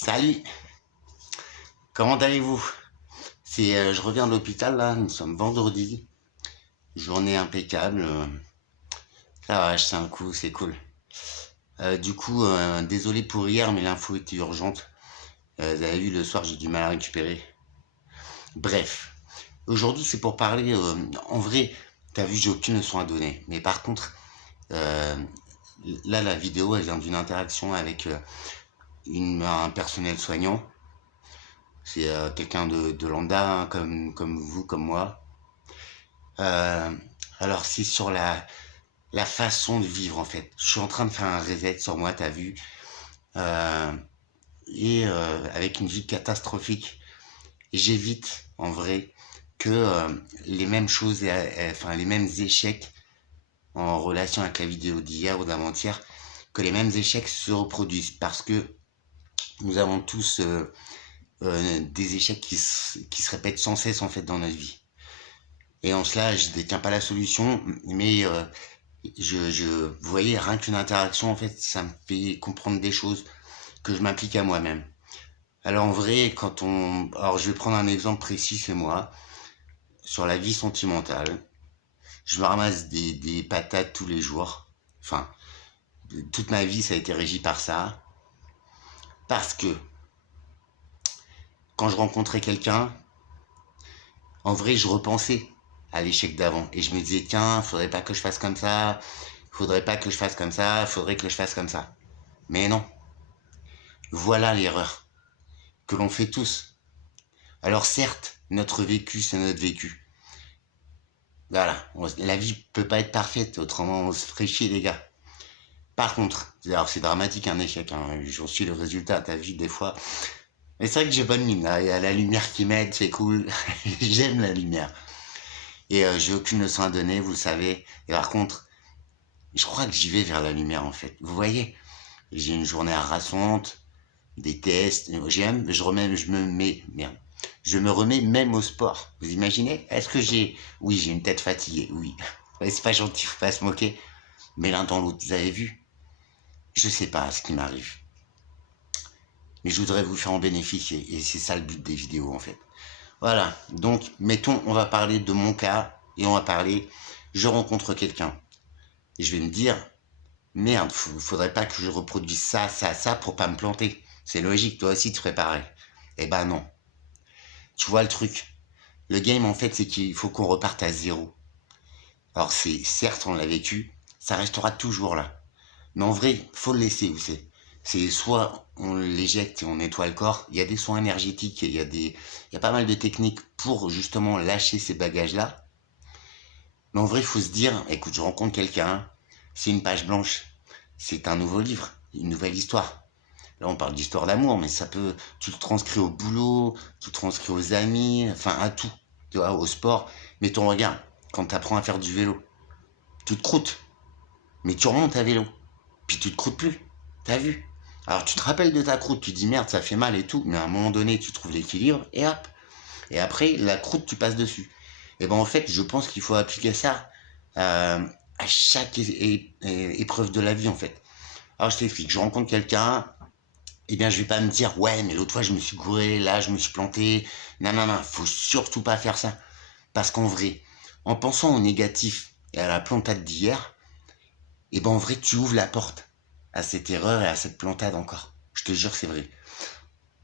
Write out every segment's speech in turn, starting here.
Salut, comment allez-vous? Je reviens de l'hôpital là, nous sommes vendredi, journée impeccable. Ça va, je tiens le coup, c'est cool. Désolé pour hier, mais l'info était urgente. Vous avez vu, le soir, j'ai du mal à récupérer. Bref, aujourd'hui, c'est pour parler. En vrai, t'as vu, j'ai aucune leçon à donner. Mais par contre, euh, là, la vidéo, elle vient d'une interaction avec un personnel soignant. C'est quelqu'un de lambda, hein, comme vous, comme moi. Euh, alors, c'est sur la façon de vivre, en fait. Je suis en train de faire un reset sur moi, t'as vu. Euh, Avec une vie catastrophique, j'évite, en vrai, que les mêmes choses, enfin, les mêmes échecs en relation avec la vidéo d'hier ou d'avant-hier, que les mêmes échecs se reproduisent. Parce que nous avons tous des échecs qui se répètent sans cesse, en fait, dans notre vie. Et en cela, je détiens pas la solution, mais vous voyez, rien qu'une interaction, en fait, ça me fait comprendre des choses que je m'applique à moi-même. Alors en vrai, alors je vais prendre un exemple précis, c'est moi, sur la vie sentimentale. Je me ramasse des patates tous les jours. Enfin, toute ma vie, ça a été régi par ça. Parce que quand je rencontrais quelqu'un, en vrai, je repensais à l'échec d'avant. Et je me disais, tiens, faudrait pas que je fasse comme ça, faudrait pas que je fasse comme ça, faudrait que je fasse comme ça. Mais non, voilà l'erreur que l'on fait tous. Alors certes, notre vécu, c'est notre vécu. Voilà, la vie peut pas être parfaite, autrement on se ferait chier les gars. Par contre, alors c'est dramatique un échec, hein, j'en suis le résultat, t'as vu des fois. Mais c'est vrai que j'ai bonne mine, là, il y a la lumière qui m'aide, c'est cool, j'aime la lumière. Et j'ai aucune leçon à donner, vous le savez. Et par contre, je crois que j'y vais vers la lumière en fait. Vous voyez, j'ai une journée harassante, des tests, je me remets même au sport. Vous imaginez? Oui, j'ai une tête fatiguée, oui. Ouais, c'est pas gentil, faut pas se moquer. Mais l'un dans l'autre, vous avez vu? Je sais pas ce qui m'arrive. Mais je voudrais vous faire en bénéficier. Et c'est ça le but des vidéos, en fait. Voilà. Donc, mettons, on va parler de mon cas. Et on va parler, je rencontre quelqu'un. Et je vais me dire, merde, faudrait pas que je reproduise ça pour pas me planter. C'est logique, toi aussi tu ferais pareil. Eh ben non. Tu vois le truc. Le game, en fait, c'est qu'il faut qu'on reparte à zéro. Alors, certes, on l'a vécu, ça restera toujours là. Mais en vrai, faut le laisser, vous savez. C'est soit on l'éjecte et on nettoie le corps. Il y a des soins énergétiques et il y a pas mal de techniques pour justement lâcher ces bagages-là. Mais en vrai, il faut se dire, écoute, je rencontre quelqu'un, c'est une page blanche, c'est un nouveau livre, une nouvelle histoire. Là, on parle d'histoire d'amour, mais tu le transcris au boulot, tu le transcris aux amis, enfin à tout, tu vois, au sport. Mais ton regard, quand tu apprends à faire du vélo, tu te croûtes, mais tu remontes à vélo, puis tu te croûtes plus, t'as vu? Alors tu te rappelles de ta croûte, tu te dis merde, ça fait mal et tout, mais à un moment donné, tu trouves l'équilibre et hop. Et après, la croûte, tu passes dessus. Et ben en fait, je pense qu'il faut appliquer ça à chaque épreuve de la vie en fait. Alors je t'explique, je rencontre quelqu'un, eh bien je vais pas me dire ouais mais l'autre fois je me suis gouré, là je me suis planté. Non non non, faut surtout pas faire ça. Parce qu'en vrai, en pensant au négatif et à la plantade d'hier, eh ben en vrai tu ouvres la porte à cette erreur et à cette plantade encore. Je te jure c'est vrai.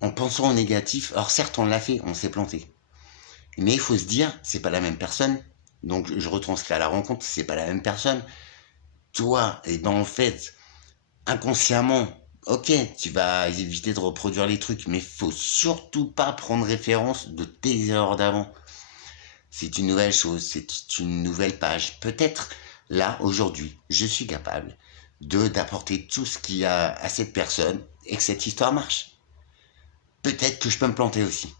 En pensant au négatif, alors certes on l'a fait, on s'est planté. Mais il faut se dire, c'est pas la même personne. Donc je retranscris à la rencontre, c'est pas la même personne. Toi, et ben en fait, inconsciemment, ok, tu vas éviter de reproduire les trucs, mais faut surtout pas prendre référence de tes erreurs d'avant. C'est une nouvelle chose, c'est une nouvelle page. Peut-être là, aujourd'hui, je suis capable d'apporter tout ce qu'il y a à cette personne et que cette histoire marche. Peut-être que je peux me planter aussi.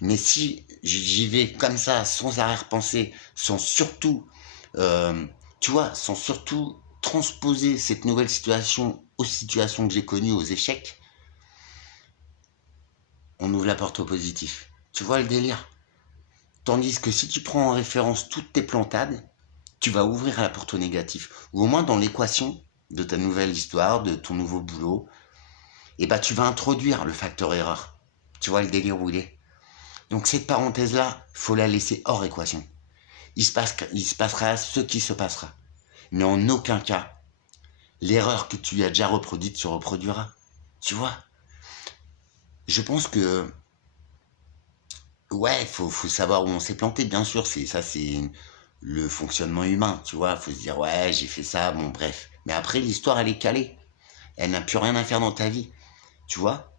Mais si j'y vais comme ça, sans arrière-pensée, sans surtout, tu vois, sans surtout transposer cette nouvelle situation aux situations que j'ai connues, aux échecs, on ouvre la porte au positif. Tu vois le délire? Tandis que si tu prends en référence toutes tes plantades, tu vas ouvrir la porte au négatif. Ou au moins dans l'équation de ta nouvelle histoire, de ton nouveau boulot, et bah tu vas introduire le facteur erreur. Tu vois le délire où il est. Donc cette parenthèse-là, faut la laisser hors équation. Il se passera ce qui se passera. Mais en aucun cas, l'erreur que tu as déjà reproduite se reproduira. Tu vois? Je pense que, ouais, faut savoir où on s'est planté, bien sûr. C'est le fonctionnement humain, tu vois. Faut se dire, ouais, j'ai fait ça, bon, bref. Mais après, l'histoire, elle est calée. Elle n'a plus rien à faire dans ta vie. Tu vois?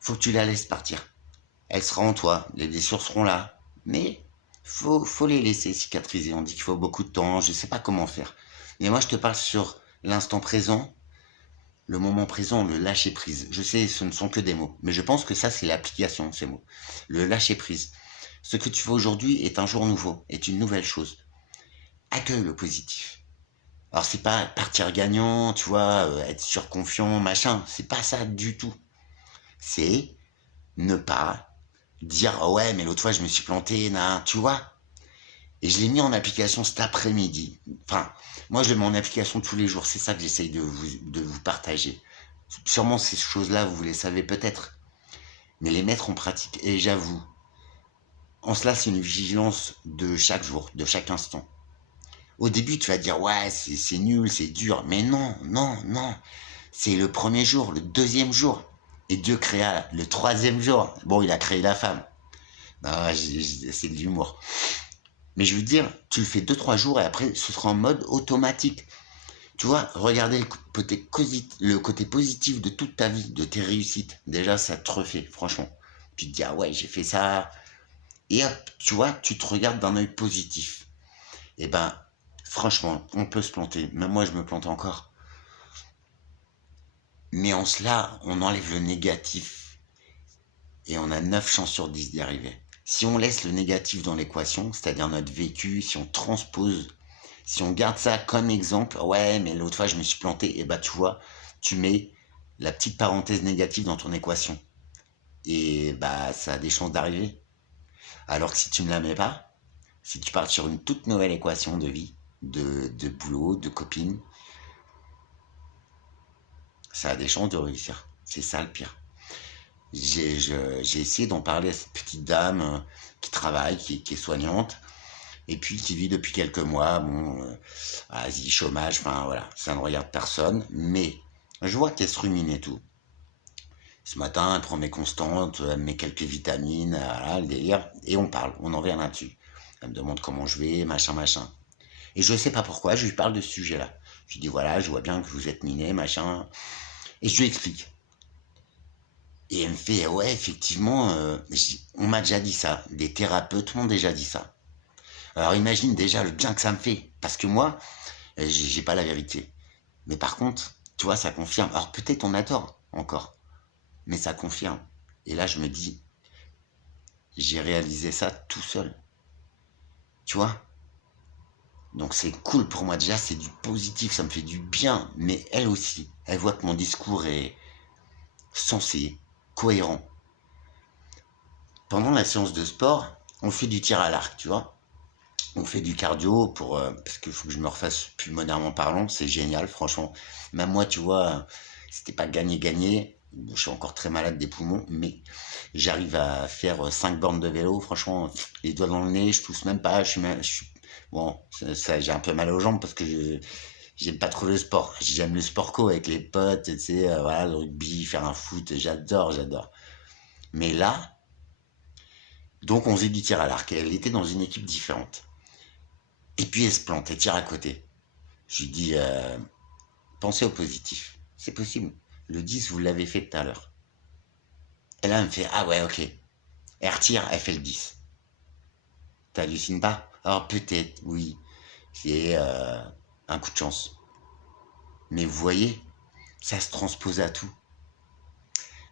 Faut que tu la laisses partir. Elle sera en toi. Les blessures seront là. Mais faut les laisser cicatriser. On dit qu'il faut beaucoup de temps. Je sais pas comment faire. Mais moi, je te parle sur l'instant présent, le moment présent, le lâcher prise. Je sais, ce ne sont que des mots. Mais je pense que ça, c'est l'application, ces mots. Le lâcher prise. Ce que tu fais aujourd'hui est un jour nouveau, est une nouvelle chose. Accueille le positif. Alors, c'est pas partir gagnant, tu vois, être surconfiant, machin. C'est pas ça du tout. C'est ne pas dire, oh ouais, mais l'autre fois, je me suis planté, tu vois. Et je l'ai mis en application cet après-midi. Enfin, moi, je le mets en application tous les jours. C'est ça que j'essaye de vous partager. Sûrement, ces choses-là, vous les savez peut-être. Mais les mettre en pratique. Et j'avoue, en cela, c'est une vigilance de chaque jour, de chaque instant. Au début, tu vas dire, ouais, c'est nul, c'est dur. Mais non, non, non. C'est le premier jour, le deuxième jour. Et Dieu créa le troisième jour. Bon, il a créé la femme. Non, c'est de l'humour. Mais je veux dire, tu le fais 2-3 jours et après, ce sera en mode automatique. Tu vois, regardez le côté positif de toute ta vie, de tes réussites. Déjà, ça te refait, franchement. Tu te dis, ah ouais, j'ai fait ça. Et hop, tu vois, tu te regardes d'un œil positif. Et ben, franchement, on peut se planter. Même moi, je me plante encore. Mais en cela, on enlève le négatif. Et on a 9 chances sur 10 d'y arriver. Si on laisse le négatif dans l'équation, c'est-à-dire notre vécu, si on transpose, si on garde ça comme exemple, ouais, mais l'autre fois je me suis planté, et bah tu vois, tu mets la petite parenthèse négative dans ton équation. Et bah ça a des chances d'arriver. Alors que si tu ne la mets pas, si tu pars sur une toute nouvelle équation de vie, de boulot, de copine, ça a des chances de réussir. C'est ça le pire. J'ai essayé d'en parler à cette petite dame qui travaille, qui est soignante, et puis qui vit depuis quelques mois, bon, Asie, chômage, enfin voilà, ça ne regarde personne, mais je vois qu'elle se rumine et tout. Ce matin, elle prend mes constantes, elle me met quelques vitamines, voilà, le délire, et on parle, on en revient là-dessus. Elle me demande comment je vais, machin, machin. Et je ne sais pas pourquoi, je lui parle de ce sujet-là. Je lui dis, voilà, je vois bien que vous êtes miné, machin, et je lui explique. Et elle me fait, ouais, effectivement, on m'a déjà dit ça, des thérapeutes m'ont déjà dit ça. Alors imagine déjà le bien que ça me fait, parce que moi, j'ai pas la vérité. Mais par contre, tu vois, ça confirme. Alors peut-être on a tort encore, mais ça confirme. Et là, je me dis, j'ai réalisé ça tout seul. Tu vois? Donc c'est cool pour moi déjà, c'est du positif, ça me fait du bien. Mais elle aussi, elle voit que mon discours est sensé, cohérent. Pendant la séance de sport, on fait du tir à l'arc, tu vois. On fait du cardio parce qu'il faut que je me refasse pulmonairement parlant, c'est génial, franchement. Même moi, tu vois, c'était pas gagné-gagné. Je suis encore très malade des poumons, mais j'arrive à faire 5 bornes de vélo, franchement, les doigts dans le nez, je tousse même pas, bon, j'ai un peu mal aux jambes parce que j'aime pas trop le sport. J'aime le sport co avec les potes, tu sais, voilà, le rugby, faire un foot, j'adore. Mais là, donc on faisait du tir à l'arc. Elle était dans une équipe différente. Et puis elle se plante, elle tire à côté. Je lui dis, pensez au positif. C'est possible. Le 10, vous l'avez fait tout à l'heure. Et là, elle me fait, ah ouais, ok. Elle retire, elle fait le 10. T'hallucines pas? Alors peut-être, oui. C'est un coup de chance. Mais vous voyez, ça se transpose à tout.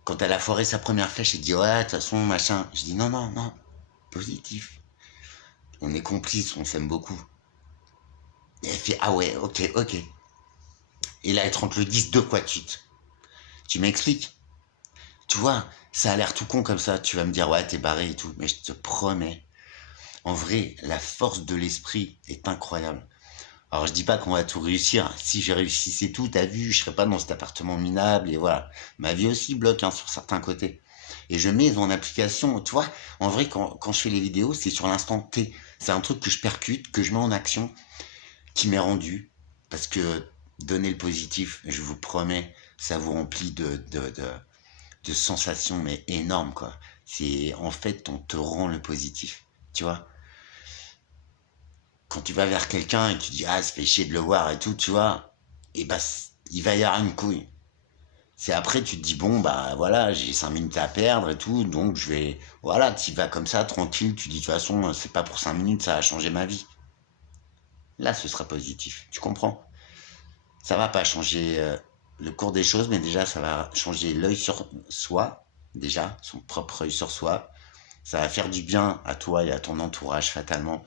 Quand elle a foiré sa première flèche, elle dit, ouais, de toute façon, machin. Je dis, non, non, non. Positif. On est complices, on s'aime beaucoup. Et elle fait, ah ouais, ok. Et là, elle te rentre le 10 de quoi de suite. Tu m'expliques? Tu vois, ça a l'air tout con comme ça. Tu vas me dire, ouais, t'es barré et tout. Mais je te promets, en vrai, la force de l'esprit est incroyable. Alors je dis pas qu'on va tout réussir. Si je réussissais tout, t'as vu, je serais pas dans cet appartement minable et voilà. Ma vie aussi bloque hein, sur certains côtés. Et je mets en application, tu vois, en vrai quand je fais les vidéos, c'est sur l'instant T. C'est un truc que je percute, que je mets en action, qui m'est rendu. Parce que donner le positif, je vous promets, ça vous remplit de sensations mais énormes quoi. C'est en fait on te rend le positif, tu vois. Quand tu vas vers quelqu'un et tu dis ah ça fait chier de le voir et tout, tu vois, et bah il va y avoir une couille. C'est après tu te dis bon bah voilà j'ai 5 minutes à perdre et tout donc je vais voilà tu vas comme ça tranquille tu dis de toute façon c'est pas pour 5 minutes ça va changer ma vie. Là ce sera positif, tu comprends? Ça va pas changer le cours des choses mais déjà ça va changer l'œil sur soi déjà son propre œil sur soi. Ça va faire du bien à toi et à ton entourage fatalement.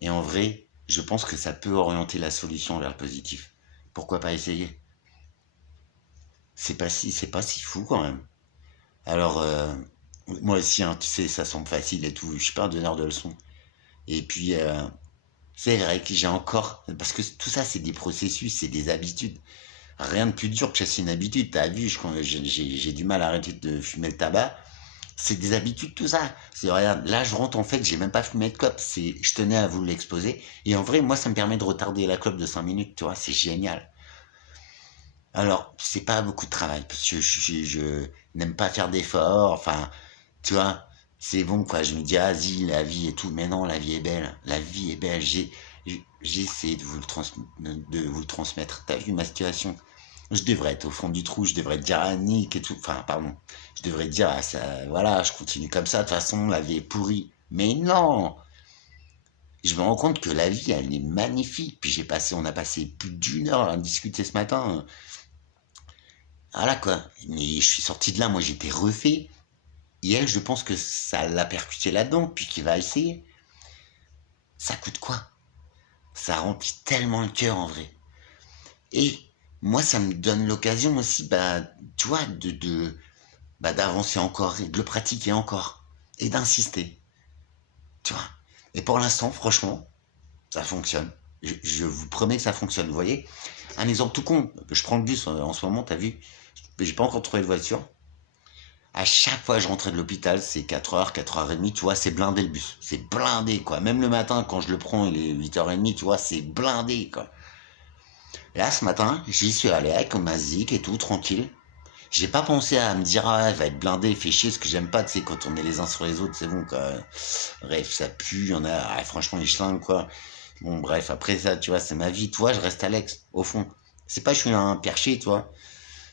Et en vrai, je pense que ça peut orienter la solution vers le positif. Pourquoi pas essayer? C'est pas si fou quand même. Alors, moi aussi, hein, tu sais, ça semble facile et tout. Je suis pas un donneur de leçons. Et puis, c'est vrai que j'ai encore, parce que tout ça, c'est des processus, c'est des habitudes. Rien de plus dur que chasser une habitude. T'as vu, j'ai du mal à arrêter de fumer le tabac. C'est des habitudes, tout ça. C'est, regarde, là, je rentre, en fait, j'ai même pas fumé de clope. Je tenais à vous l'exposer. Et en vrai, moi, ça me permet de retarder la clope de 5 minutes, tu vois, c'est génial. Alors, c'est pas beaucoup de travail, parce que je n'aime pas faire d'efforts, enfin, tu vois, c'est bon, quoi. Je me dis, ah, vas-y, la vie et tout. Mais non, la vie est belle. La vie est belle. J'essaie de vous le transmettre. T'as vu ma situation? Je devrais être au fond du trou, je devrais dire à Nick et tout. Enfin, pardon. Je devrais dire, ah, ça, voilà, je continue comme ça. De toute façon, la vie est pourrie. Mais non! Je me rends compte que la vie, elle est magnifique. Puis on a passé plus d'1 heure à discuter ce matin. Voilà, quoi. Mais je suis sorti de là, moi, j'étais refait. Et elle, je pense que ça l'a percuté là-dedans, puis qu'il va essayer. Ça coûte quoi? Ça remplit tellement le cœur, en vrai. Et moi, ça me donne l'occasion aussi, bah, tu vois, bah, d'avancer encore, et de le pratiquer encore, et d'insister, tu vois. Et pour l'instant, franchement, ça fonctionne. Je vous promets que ça fonctionne. Vous voyez, un exemple tout con, je prends le bus en ce moment, t'as vu, j'ai pas encore trouvé de voiture. À chaque fois que je rentrais de l'hôpital, c'est 4 heures, 4h30, tu vois, c'est blindé le bus. C'est blindé, quoi. Même le matin, quand je le prends, il est 8h30, tu vois, c'est blindé, quoi. Là, ce matin, j'y suis allé avec ma zik et tout, tranquille. J'ai pas pensé à me dire, ah, elle va être blindée, fait chier, ce que j'aime pas, tu sais, quand on est les uns sur les autres, c'est bon, quoi. Bref, ça pue, il y en a, ah, franchement, ils schlinguent, quoi. Bon, bref, après ça, tu vois, c'est ma vie, tu vois, je reste Alex, au fond. C'est pas, je suis un perché, tu vois.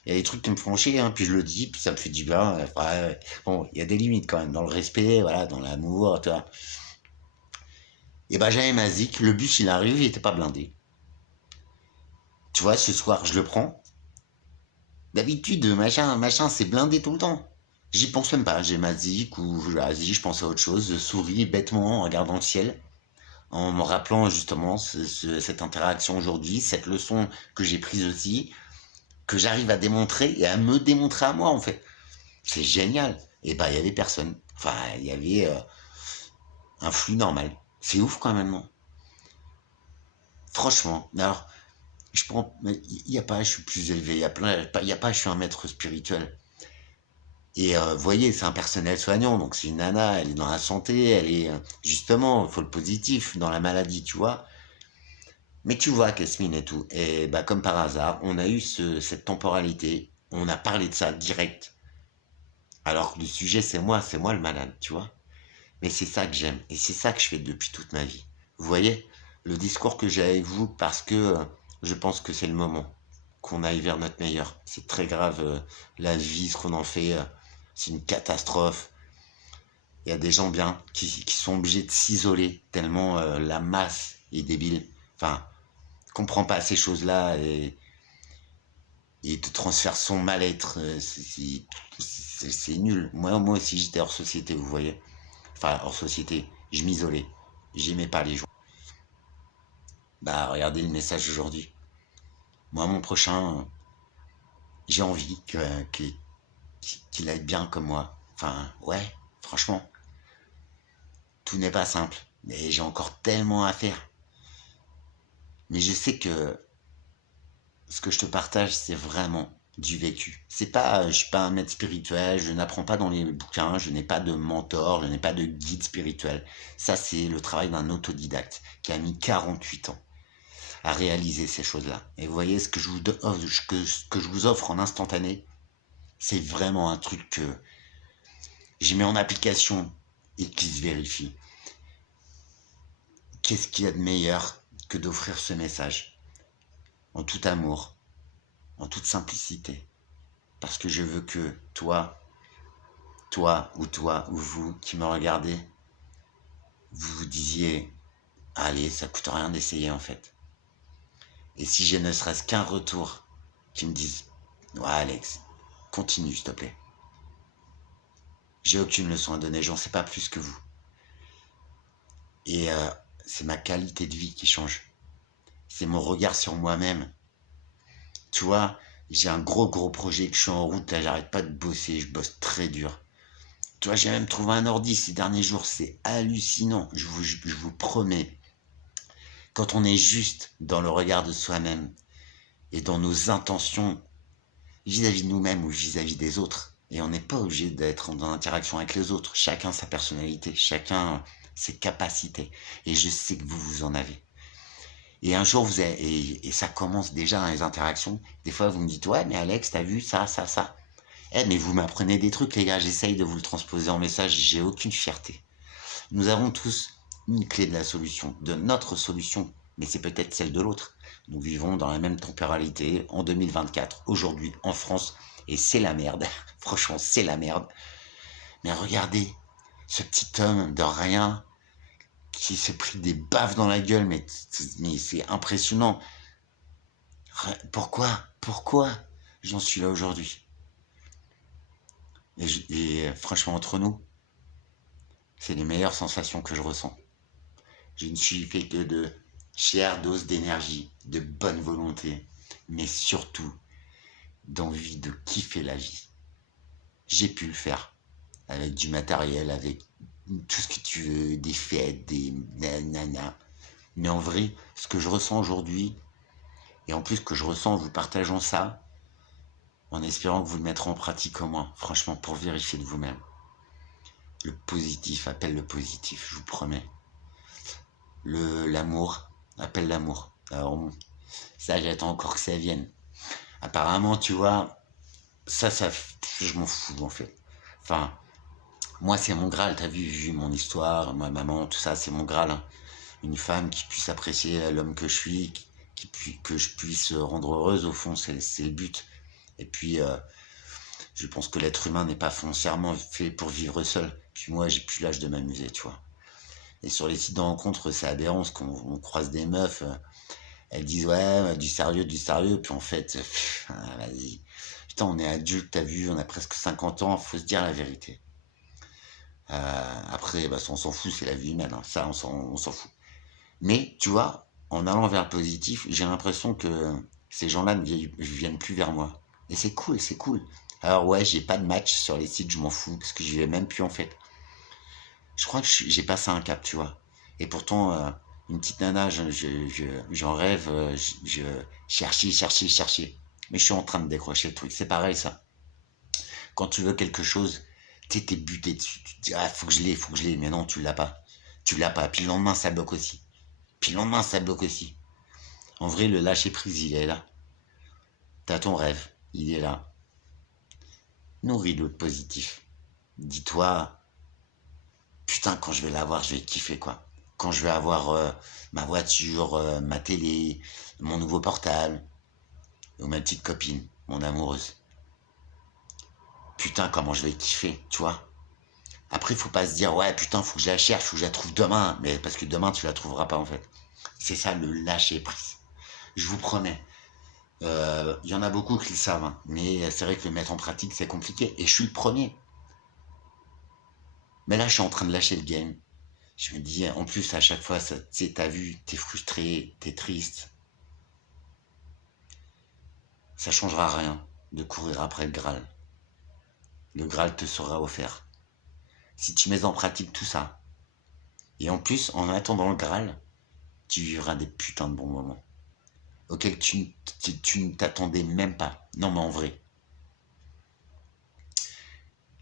Il y a des trucs qui me font chier, hein, puis je le dis, puis ça me fait du bien. Ouais. Bon, il y a des limites quand même, dans le respect, voilà, dans l'amour, tu vois. Et ben, j'avais ma zik, le bus, il arrive, il était pas blindé. Tu vois, ce soir, je le prends. D'habitude, machin, c'est blindé tout le temps. J'y pense même pas, j'ai ma zik, ou vas-y, je pense à autre chose, je souris bêtement en regardant le ciel, en me rappelant justement cette interaction aujourd'hui, cette leçon que j'ai prise aussi, que j'arrive à démontrer et à me démontrer à moi, en fait. C'est génial. Et bah, il y avait personne. Enfin, il y avait un flux normal. C'est ouf quand même, non? Franchement. Alors, je prends, il n'y a pas, je suis plus élevé. Il y a pas, je suis un maître spirituel. Et vous voyez, c'est un personnel soignant, donc c'est une nana, elle est dans la santé, elle est justement, il faut le positif dans la maladie, tu vois. Mais tu vois, Casmine et tout, et bah comme par hasard, on a eu cette temporalité, on a parlé de ça direct, alors que le sujet c'est moi le malade, tu vois. Mais c'est ça que j'aime. Et c'est ça que je fais depuis toute ma vie. Vous voyez, le discours que j'ai avec vous, parce que je pense que c'est le moment qu'on aille vers notre meilleur. C'est très grave, la vie, ce qu'on en fait, c'est une catastrophe. Il y a des gens bien qui sont obligés de s'isoler tellement la masse est débile. Enfin, comprend pas ces choses-là et te transfère son mal-être. C'est nul. Moi aussi, j'étais hors société, vous voyez. Enfin, hors société, je m'isolais. J'aimais pas les gens. Bah, regardez le message aujourd'hui. Moi, mon prochain, j'ai envie qu'il aille bien comme moi. Enfin, ouais, franchement, tout n'est pas simple. Mais j'ai encore tellement à faire. Mais je sais que ce que je te partage, c'est vraiment du vécu. C'est pas, je suis pas un maître spirituel, je n'apprends pas dans les bouquins, je n'ai pas de mentor, je n'ai pas de guide spirituel. Ça, c'est le travail d'un autodidacte qui a mis 48 ans à réaliser ces choses-là. Et vous voyez, ce que je vous offre en instantané, c'est vraiment un truc que j'ai mis en application et qui se vérifie. Qu'est-ce qu'il y a de meilleur que d'offrir ce message en tout amour, en toute simplicité? Parce que je veux que toi ou vous qui me regardez, vous vous disiez, allez, ça coûte rien d'essayer en fait. Et si j'ai ne serait-ce qu'un retour qui me dise, ouais Alex, continue s'il te plaît. J'ai aucune leçon à donner, j'en sais pas plus que vous. Et c'est ma qualité de vie qui change. C'est mon regard sur moi-même. Tu vois, j'ai un gros projet que je suis en route, là j'arrête pas de bosser, je bosse très dur. Tu vois, j'ai même trouvé un ordi ces derniers jours, c'est hallucinant, je vous promets. Quand on est juste dans le regard de soi-même et dans nos intentions vis-à-vis de nous-mêmes ou vis-à-vis des autres, et on n'est pas obligé d'être en interaction avec les autres, chacun sa personnalité, chacun ses capacités, et je sais que vous en avez. Et un jour, et ça commence déjà dans les interactions, des fois vous me dites, ouais mais Alex, t'as vu ça. Eh mais vous m'apprenez des trucs les gars, j'essaye de vous le transposer en message, j'ai aucune fierté. Nous avons tous une clé de la solution, de notre solution, mais c'est peut-être celle de l'autre. Nous vivons dans la même temporalité en 2024, aujourd'hui en France, et c'est la merde. Franchement, c'est la merde. Mais regardez, ce petit homme de rien qui s'est pris des baffes dans la gueule, mais c'est impressionnant. Pourquoi j'en suis là aujourd'hui? Et franchement, entre nous, c'est les meilleures sensations que je ressens. Je ne suis fait que de chères doses d'énergie, de bonne volonté, mais surtout d'envie de kiffer la vie. J'ai pu le faire avec du matériel, avec tout ce que tu veux, des fêtes, des nanana. Mais en vrai, ce que je ressens aujourd'hui, et en plus que je ressens en vous partageant ça, en espérant que vous le mettrez en pratique au moins, franchement, pour vérifier de vous-même. Le positif appelle le positif, je vous promets. L'amour appelle l'amour. Alors bon, ça j'attends encore que ça vienne. Apparemment, tu vois, ça, je m'en fous en fait. Enfin, moi c'est mon Graal, t'as vu mon histoire, ma maman, tout ça, c'est mon Graal. Hein. Une femme qui puisse apprécier l'homme que je suis, que je puisse rendre heureuse, au fond, c'est le but. Et puis, je pense que l'être humain n'est pas foncièrement fait pour vivre seul. Puis moi, j'ai plus l'âge de m'amuser, tu vois. Et sur les sites de rencontres, c'est aberrant, parce qu'on croise des meufs, elles disent ouais, du sérieux, puis en fait, vas-y. Putain, on est adulte, t'as vu, on a presque 50 ans, faut se dire la vérité. Après, bah, ça, on s'en fout, c'est la vie humaine, hein. Ça, on s'en fout. Mais, tu vois, en allant vers le positif, j'ai l'impression que ces gens-là ne viennent plus vers moi. Et c'est cool, c'est cool. Alors ouais, j'ai pas de match sur les sites, je m'en fous, parce que j'y vais même plus en fait. Je crois que j'ai passé un cap, tu vois. Et pourtant, une petite nana, j'en rêve, je cherchais. Mais je suis en train de décrocher le truc. C'est pareil, ça. Quand tu veux quelque chose, t'es buté dessus. Tu te dis, ah, faut que je l'ai. Mais non, tu l'as pas. Tu l'as pas. Puis le lendemain, ça bloque aussi. Puis le lendemain, ça bloque aussi. En vrai, le lâcher prise, il est là. T'as ton rêve, il est là. Nourris-le de positif. Dis-toi, putain, quand je vais l'avoir, je vais kiffer, quoi. Quand je vais avoir ma voiture, ma télé, mon nouveau portable, ou ma petite copine, mon amoureuse. Putain, comment je vais kiffer, tu vois. Après, il faut pas se dire, ouais, putain, faut que je la cherche, faut que je la trouve demain. Mais parce que demain, tu la trouveras pas, en fait. C'est ça, le lâcher prise. Je vous promets. Il y en a beaucoup qui le savent, hein, mais c'est vrai que le mettre en pratique, c'est compliqué. Et je suis le premier. Mais là, je suis en train de lâcher le game. Je me dis, en plus, à chaque fois, tu sais, t'as vu, t'es frustré, t'es triste. Ça changera rien de courir après le Graal. Le Graal te sera offert. Si tu mets en pratique tout ça, et en plus, en attendant le Graal, tu vivras des putains de bons moments. auxquelles tu ne t'attendais même pas. Non, mais en vrai.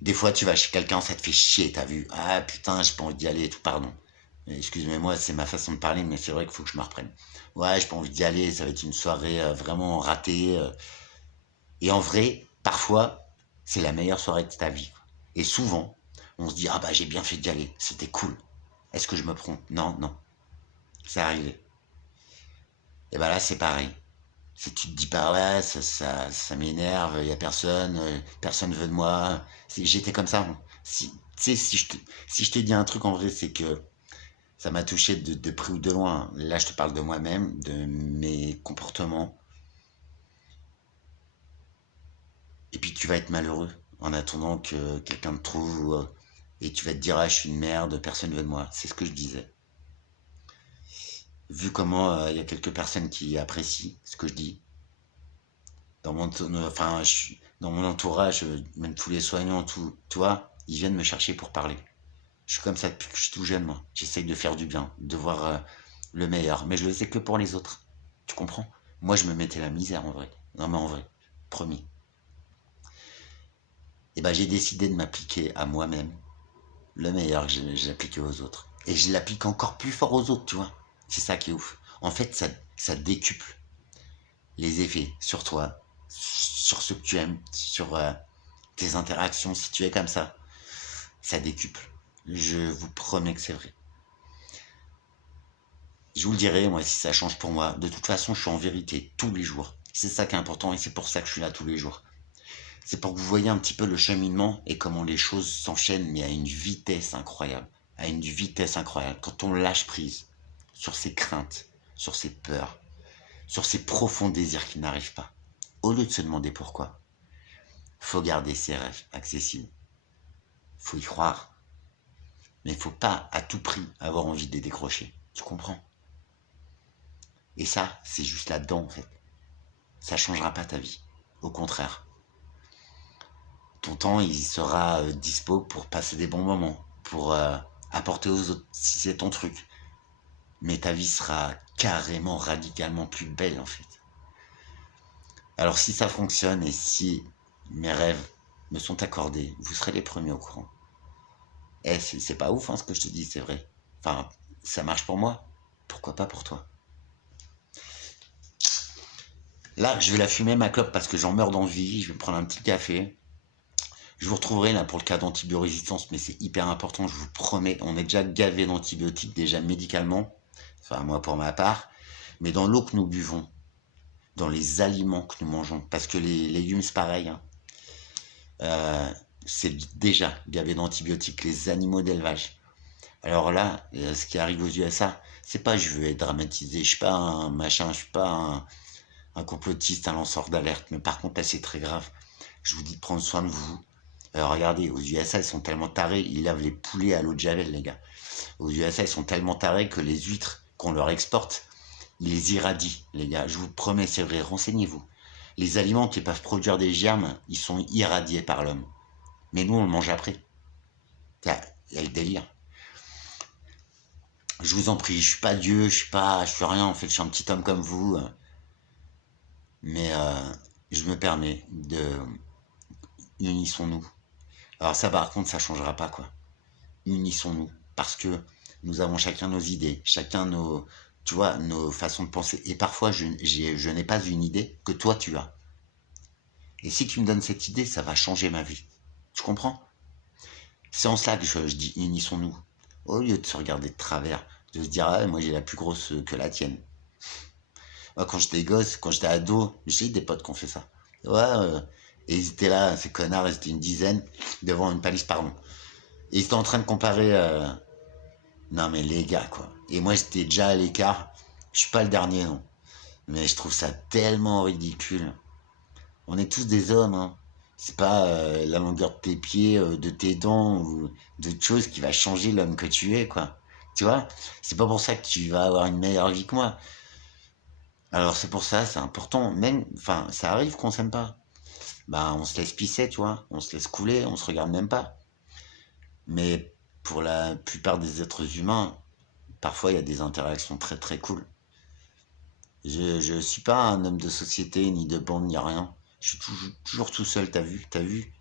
Des fois, tu vas chez quelqu'un, ça te fait chier, t'as vu? Ah putain, j'ai pas envie d'y aller et tout, pardon. Excusez-moi, c'est ma façon de parler, mais c'est vrai qu'il faut que je me reprenne. Ouais, j'ai pas envie d'y aller, ça va être une soirée vraiment ratée. Et en vrai, parfois, c'est la meilleure soirée de ta vie, quoi. Et souvent, on se dit, ah bah j'ai bien fait d'y aller, c'était cool. Est-ce que je me prends? Non, non, c'est arrivé. Et bah là, c'est pareil. Si tu te dis pas, ouais, ça m'énerve, il y a personne, personne veut de moi. J'étais comme ça, moi. Si, tu sais, si je te dis un truc en vrai, c'est que ça m'a touché de près ou de loin. Là, je te parle de moi-même, de mes comportements. Et puis tu vas être malheureux en attendant que quelqu'un te trouve et tu vas te dire, ah, je suis une merde, personne ne veut de moi. C'est ce que je disais. Vu comment il y a quelques personnes qui apprécient ce que je dis, dans mon entourage, même tous les soignants, tout, toi, ils viennent me chercher pour parler. Je suis comme ça depuis que je suis tout jeune, moi. J'essaye de faire du bien, de voir le meilleur. Mais je le sais que pour les autres. Tu comprends? Moi, je me mettais la misère en vrai. Non, mais en vrai, promis. Et ben, j'ai décidé de m'appliquer à moi-même le meilleur que j'ai appliqué aux autres. Et je l'applique encore plus fort aux autres, tu vois. C'est ça qui est ouf. En fait, ça décuple les effets sur toi, sur ce que tu aimes, sur tes interactions. Si tu es comme ça décuple. Je vous promets que c'est vrai. Je vous le dirai, moi, si ça change pour moi. De toute façon, je suis en vérité tous les jours. C'est ça qui est important et c'est pour ça que je suis là tous les jours. C'est pour que vous voyez un petit peu le cheminement et comment les choses s'enchaînent, mais à une vitesse incroyable. À une vitesse incroyable. Quand on lâche prise sur ses craintes, sur ses peurs, sur ses profonds désirs qui n'arrivent pas, au lieu de se demander pourquoi, faut garder ses rêves accessibles. Faut y croire. Mais il faut pas à tout prix avoir envie de les décrocher. Tu comprends? Et ça, c'est juste là-dedans, en fait. Ça changera pas ta vie. Au contraire. Ton temps, il sera dispo pour passer des bons moments, pour apporter aux autres, si c'est ton truc. Mais ta vie sera carrément, radicalement plus belle, en fait. Alors si ça fonctionne et si mes rêves me sont accordés, vous serez les premiers au courant. Eh, c'est pas ouf, hein, ce que je te dis, c'est vrai. Enfin, ça marche pour moi. Pourquoi pas pour toi? Là, je vais la fumer, ma clope, parce que j'en meurs d'envie. Je vais me prendre un petit café. Je vous retrouverai là pour le cas d'antibiorésistance, mais c'est hyper important, je vous promets. On est déjà gavé d'antibiotiques, déjà médicalement. Enfin, moi pour ma part. Mais dans l'eau que nous buvons, dans les aliments que nous mangeons, parce que les légumes, c'est pareil, hein. C'est déjà gavé d'antibiotiques, les animaux d'élevage. Alors là, ce qui arrive aux USA, c'est pas je veux être dramatisé, je suis pas un machin, je suis pas un complotiste, un lanceur d'alerte, mais par contre là c'est très grave. Je vous dis de prendre soin de vous. Regardez, aux USA ils sont tellement tarés, ils lavent les poulets à l'eau de Javel, les gars. Aux USA ils sont tellement tarés que les huîtres qu'on leur exporte, ils les irradient, les gars. Je vous promets, c'est vrai, renseignez-vous. Les aliments qui peuvent produire des germes, ils sont irradiés par l'homme. Mais nous, on le mange après. Il y a le délire. Je vous en prie, je suis pas Dieu, je suis rien, en fait, je suis un petit homme comme vous. Mais je me permets de... Unissons-nous. Alors ça, par contre, ça changera pas, quoi. Unissons-nous. Parce que nous avons chacun nos idées, chacun nos... Tu vois, nos façons de penser. Et parfois, je n'ai pas une idée que toi, tu as. Et si tu me donnes cette idée, ça va changer ma vie. Tu comprends? C'est en cela que je dis unissons-nous. Au lieu de se regarder de travers, de se dire, ah, moi j'ai la plus grosse que la tienne. Moi, quand j'étais gosse, quand j'étais ado, j'ai des potes qui ont fait ça. Ouais, et ils étaient là, ces connards, ils étaient une dizaine, devant une palisse, pardon. Et ils étaient en train de comparer. Non, mais les gars, quoi. Et moi, j'étais déjà à l'écart. Je suis pas le dernier, non. Mais je trouve ça tellement ridicule. On est tous des hommes, hein. C'est pas la longueur de tes pieds, de tes dents ou d'autres choses qui va changer l'homme que tu es, quoi. Tu vois? C'est pas pour ça que tu vas avoir une meilleure vie que moi. Alors c'est pour ça, c'est important. Même, enfin, ça arrive qu'on s'aime pas. Bah, on se laisse pisser, tu vois. On se laisse couler, on se regarde même pas. Mais pour la plupart des êtres humains, parfois il y a des interactions très très cool. Je suis pas un homme de société, ni de bande, ni rien. Je suis toujours tout seul, t'as vu?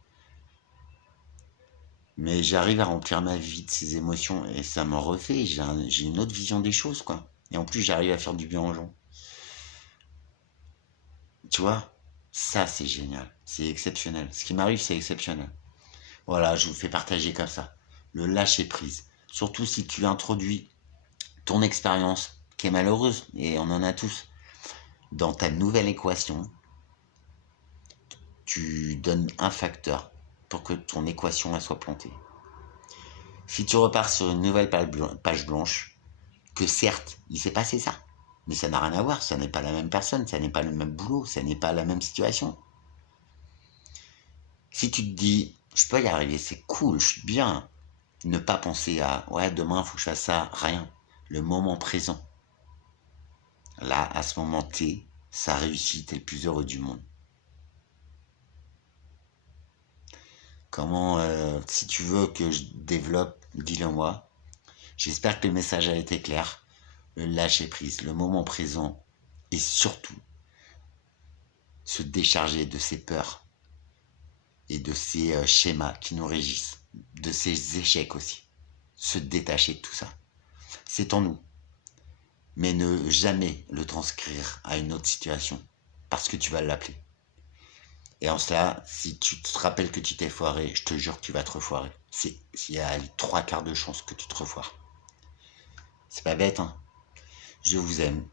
Mais j'arrive à remplir ma vie de ces émotions et ça me refait. J'ai une autre vision des choses, quoi. Et en plus, j'arrive à faire du bien aux gens. Tu vois? Ça, c'est génial. C'est exceptionnel. Ce qui m'arrive, c'est exceptionnel. Voilà, je vous fais partager comme ça. Le lâcher prise. Surtout si tu introduis ton expérience, qui est malheureuse, et on en a tous, dans ta nouvelle équation, tu donnes un facteur pour que ton équation elle soit plantée. Si tu repars sur une nouvelle page blanche, que certes, il s'est passé ça, mais ça n'a rien à voir, ça n'est pas la même personne, ça n'est pas le même boulot, ça n'est pas la même situation. Si tu te dis, je peux y arriver, c'est cool, je suis bien, ne pas penser à, ouais, demain, il faut que je fasse ça, rien. Le moment présent. Là, à ce moment T, ça réussit, t'es le plus heureux du monde. Comment, si tu veux que je développe, dis-le moi. J'espère que le message a été clair. Le lâcher prise, le moment présent et surtout se décharger de ses peurs et de ces schémas qui nous régissent, de ces échecs aussi. Se détacher de tout ça. C'est en nous. Mais ne jamais le transcrire à une autre situation parce que tu vas l'appeler. Et en cela, si tu te rappelles que tu t'es foiré, je te jure que tu vas te refoirer. Il y a les 3/4 de chance que tu te refoires. C'est pas bête, hein. Je vous aime.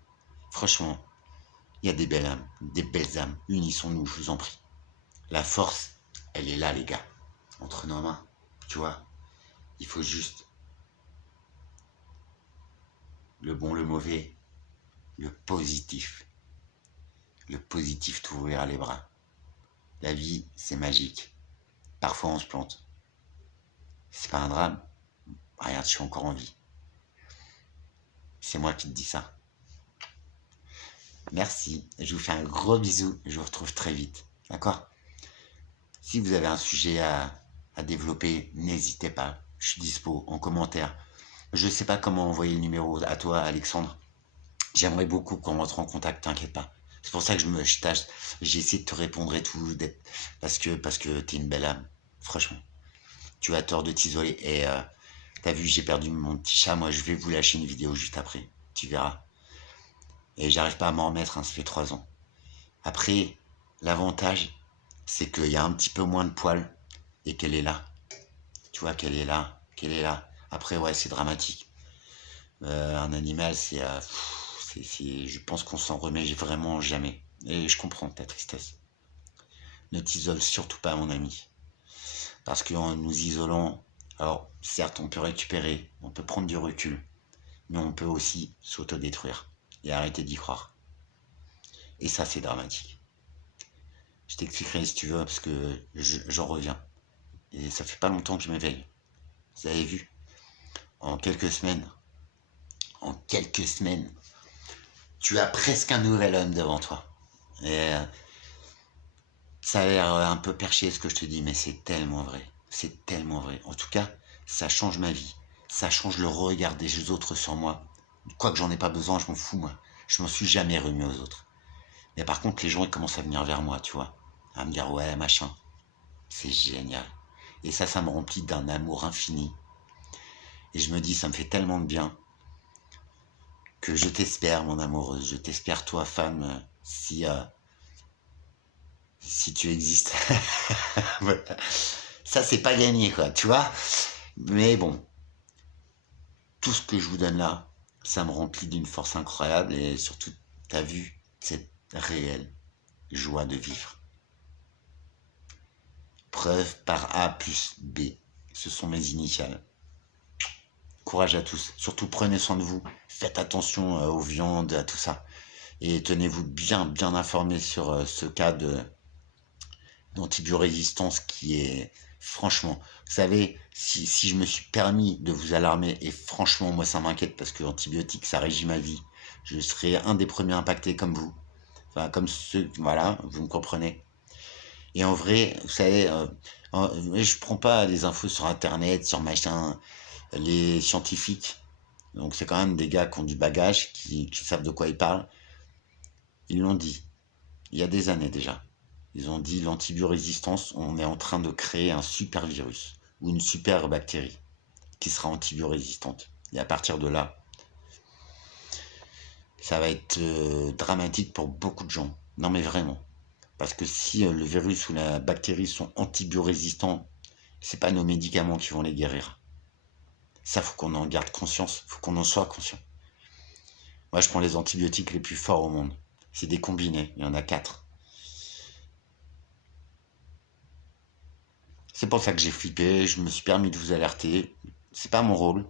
Franchement, il y a des belles âmes, des belles âmes. Unissons-nous, je vous en prie. La force, elle est là, les gars. Entre nos mains. Tu vois, il faut juste le bon, le mauvais, le positif. Le positif t'ouvrira les bras. La vie, c'est magique. Parfois, on se plante. C'est pas un drame. Regarde, je suis encore en vie. C'est moi qui te dis ça. Merci. Je vous fais un gros bisou. Je vous retrouve très vite. D'accord? Si vous avez un sujet à développer, n'hésitez pas. Je suis dispo en commentaire. Je ne sais pas comment envoyer le numéro à toi, Alexandre. J'aimerais beaucoup qu'on rentre en contact, t'inquiète pas. C'est pour ça que j'ai essayé de te répondre et tout, parce que t'es une belle âme. Franchement. Tu as tort de t'isoler. Et t'as vu, j'ai perdu mon petit chat. Moi, je vais vous lâcher une vidéo juste après. Tu verras. Et j'arrive pas à m'en remettre, hein, ça fait 3 ans. Après, l'avantage, c'est qu'il y a un petit peu moins de poils et qu'elle est là. Tu vois qu'elle est là, qu'elle est là. Après, ouais, c'est dramatique. Un animal, je pense qu'on s'en remet vraiment jamais. Et je comprends ta tristesse. Ne t'isole surtout pas, mon ami. Parce qu'en nous isolant, alors certes, on peut récupérer, on peut prendre du recul, mais on peut aussi s'autodétruire et arrêter d'y croire. Et ça, c'est dramatique. Je t'expliquerai si tu veux, parce que j'en reviens. Et ça fait pas longtemps que je m'éveille. Vous avez vu, en quelques semaines, tu as presque un nouvel homme devant toi. Et ça a l'air un peu perché ce que je te dis, mais c'est tellement vrai. C'est tellement vrai. En tout cas, ça change ma vie. Ça change le regard des autres sur moi. Quoique j'en ai pas besoin, je m'en fous, moi. Je m'en suis jamais remis aux autres. Mais par contre, les gens, ils commencent à venir vers moi, tu vois. À me dire, ouais, machin. C'est génial. Et ça me remplit d'un amour infini. Et je me dis, ça me fait tellement de bien que je t'espère, mon amoureuse. Je t'espère, toi, femme, si tu existes. Voilà. Ça, c'est pas gagné, quoi, tu vois. Mais bon, tout ce que je vous donne là, ça me remplit d'une force incroyable. Et surtout, t'as vu cette réelle joie de vivre. Preuve par A plus B. Ce sont mes initiales. Courage à tous. Surtout prenez soin de vous. Faites attention aux viandes, à tout ça. Et tenez-vous bien informés sur ce cas d'antibiorésistance qui est, franchement, vous savez, si je me suis permis de vous alarmer, et franchement, moi ça m'inquiète parce que l'antibiotique, ça régit ma vie. Je serai un des premiers impactés comme vous. Enfin, comme ceux, voilà, vous me comprenez. Et en vrai, vous savez, je prends pas des infos sur internet, sur machin, les scientifiques. Donc c'est quand même des gars qui ont du bagage, qui savent de quoi ils parlent. Ils l'ont dit, il y a des années déjà. Ils ont dit l'antibiorésistance, on est en train de créer un super virus ou une super bactérie qui sera antibiorésistante. Et à partir de là, ça va être dramatique pour beaucoup de gens. Non mais vraiment. Parce que si le virus ou la bactérie sont antibiorésidents, c'est pas nos médicaments qui vont les guérir. Ça, faut qu'on en garde conscience, faut qu'on en soit conscient. Moi, je prends les antibiotiques les plus forts au monde. C'est des combinés, il y en a 4. C'est pour ça que j'ai flippé, je me suis permis de vous alerter. C'est pas mon rôle.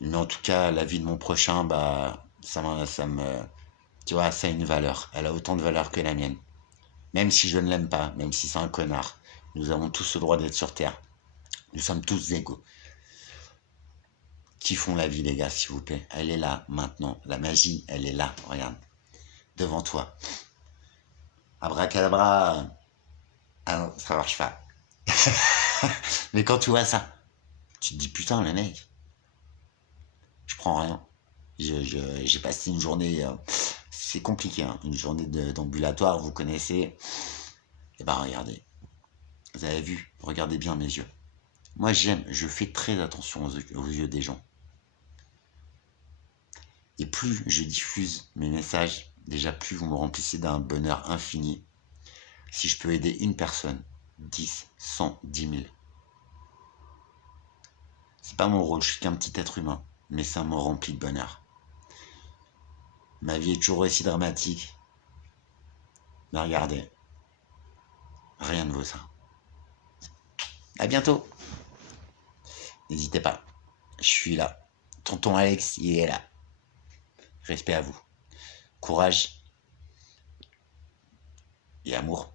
Mais en tout cas, la vie de mon prochain, bah, tu vois, ça a une valeur. Elle a autant de valeur que la mienne. Même si je ne l'aime pas, même si c'est un connard. Nous avons tous le droit d'être sur Terre. Nous sommes tous égaux. Kiffons la vie, les gars, s'il vous plaît. Elle est là, maintenant. La magie, elle est là. Regarde. Devant toi. Abracadabra. Ah non, ça marche pas. Mais quand tu vois ça, tu te dis, putain, le mec, je prends rien. J'ai passé une journée, c'est compliqué, hein, une journée d'ambulatoire, vous connaissez. Eh ben, regardez. Vous avez vu, regardez bien mes yeux. Moi, je fais très attention aux yeux des gens. Et plus je diffuse mes messages, déjà plus vous me remplissez d'un bonheur infini. Si je peux aider une personne, 10, 100, 10 000. C'est pas mon rôle, je suis qu'un petit être humain, mais ça me remplit de bonheur. Ma vie est toujours aussi dramatique. Mais regardez, rien ne vaut ça. À bientôt. N'hésitez pas, je suis là. Tonton Alex, il est là. Respect à vous. Courage et amour.